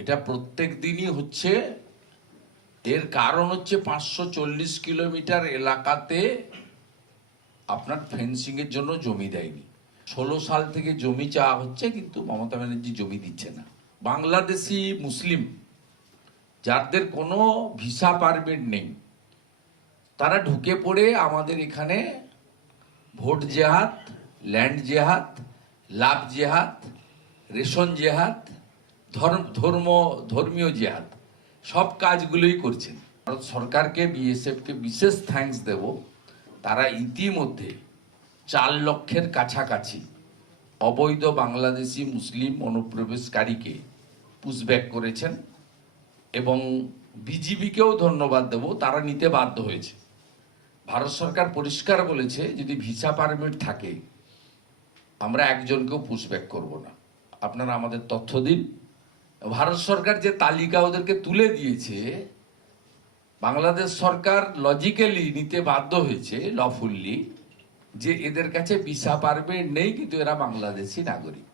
এটা প্রত্যেক দিনই হচ্ছে। এর কারণ হচ্ছে 540 কিলোমিটার এলাকাতে আপনার ফেন্সিং এর জন্য জমি দেয়নি। 16 সাল থেকে জমি চাওয়া হচ্ছে, কিন্তু মমতা ব্যানার্জি জমি দিচ্ছে না। বাংলাদেশি মুসলিম যাদের কোনো ভিসা পারমিট নেই, তারা ঢুকে পড়ে আমাদের এখানে ভোট জেহাদ, ল্যান্ড জেহাদ, লাভ জেহাদ, রেশন জেহাদ, ধর্মীয় জেহাদ, সব কাজগুলোই করছেন। ভারত সরকারকে, বিএসএফকে বিশেষ থ্যাঙ্কস দেব। তারা ইতিমধ্যে 4 লক্ষের কাছাকাছি অবৈধ বাংলাদেশি মুসলিম অনুপ্রবেশকারীকে পুশব্যাক করেছেন, এবং বিজিবিকেও ধন্যবাদ দেব, তারা নিতে বাধ্য হয়েছে। ভারত সরকার পরিষ্কার বলেছে, যদি ভিসা পারমিট থাকে আমরা একজনকেও পুশব্যাক করব না। আপনারা আমাদের তথ্য দিন। ভারত সরকার যে তালিকা ওদেরকে তুলে দিয়েছে, বাংলাদেশ সরকার লজিক্যালি নিতে বাধ্য হয়েছে, লফুল্লি, যে এদের কাছে ভিসা পারমিট নেই, কিন্তু এরা বাংলাদেশি নাগরিক।